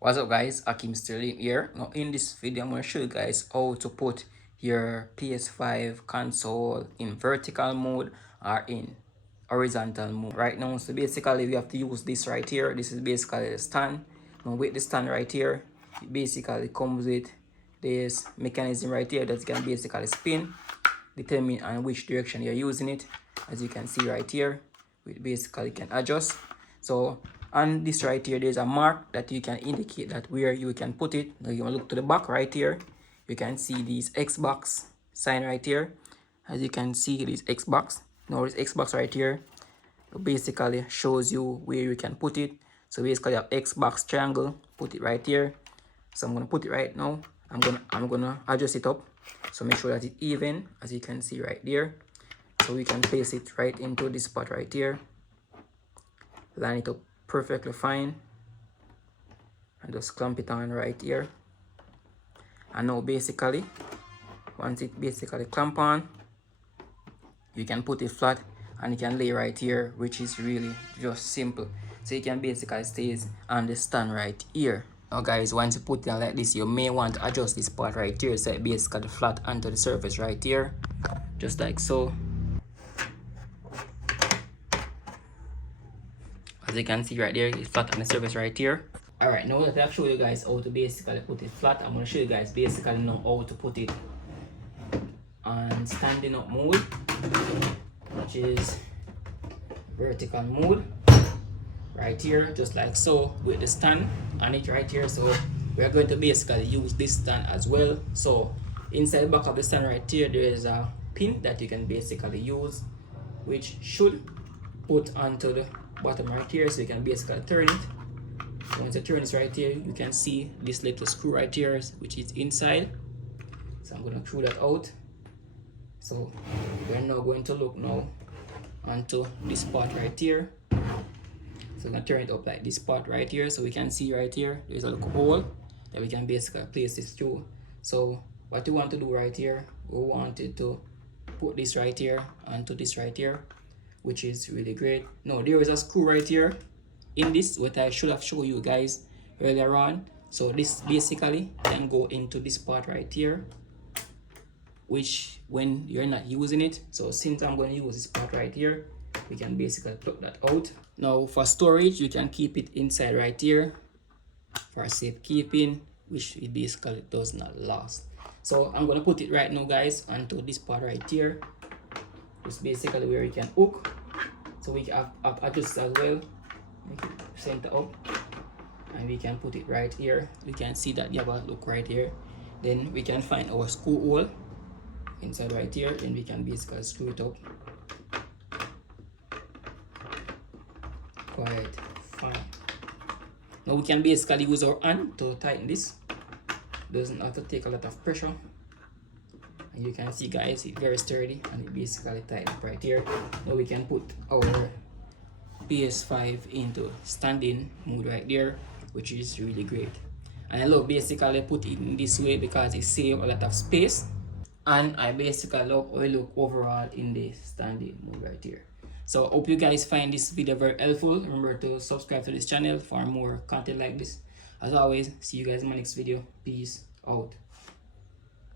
What's up guys, Ackeem still in here. Now in this video I'm going to show you guys how to put your PS5 console in vertical mode or in horizontal mode right now. So basically we have to use this right here. This is basically the stand. Now with the stand right here, it basically comes with this mechanism right here that can basically spin, determine on which direction you're using it. As you can see right here, we basically can adjust. So on this right here, there's a mark that you can indicate that where you can put it. Now you want to look to the back right here, you can see this Xbox sign right here. As you can see, this Xbox. Now this Xbox right here basically shows you where you can put it. So basically you have Xbox triangle, put it right here. So I'm gonna put it right now. I'm gonna adjust it up, so make sure that it's even, as you can see right there. So we can place it right into this spot right here, line it up perfectly fine, and just clamp it on right here. And now basically once it basically clamp on, you can put it flat and you can lay right here, which is really just simple. So you can basically stay on the stand right here. Now guys, once you put it like this, you may want to adjust this part right here so it basically flat onto the surface right here, just like so. As you can see right there, it's flat on the surface right here. Alright, now that I've shown you guys how to basically put it flat, I'm going to show you guys basically now how to put it on standing up mode, which is vertical mode right here, just like so, with the stand on it right here. So we are going to basically use this stand as well. So inside the back of the stand right here, there is a pin that you can basically use, which should put onto the bottom right here, so you can basically turn it. Once you turn this right here, you can see this little screw right here, which is inside. So I'm going to screw that out. So we're now going to look now onto this part right here. So I'm going to turn it up like this part right here, so we can see right here there's a little hole that we can basically place this through. So what we want to do right here, we wanted to put this right here onto this right here, which is really great. Now there is a screw right here in this, what I should have shown you guys earlier on. So this basically can go into this part right here, which when you're not using it, so since I'm going to use this part right here, we can basically plug that out. Now for storage, you can keep it inside right here for safekeeping, which it basically does not last. So I'm going to put it right now guys onto this part right here. It's basically where you can hook, so we can adjust as well, make it center up, and we can put it right here. We can see that you have a look right here. Then we can find our screw hole inside right here, and we can basically screw it up quite fine. Now we can basically use our hand to tighten this. Doesn't have to take a lot of pressure. And you can see guys, it's very sturdy and it basically tight up right here. Now we can put our PS5 into standing mode right there, which is really great. And I love basically put it in this way because it saves a lot of space, and I basically love how it look overall in the standing mode right here. So I hope you guys find this video very helpful. Remember to subscribe to this channel for more content like this. As always, see you guys in my next video. Peace out.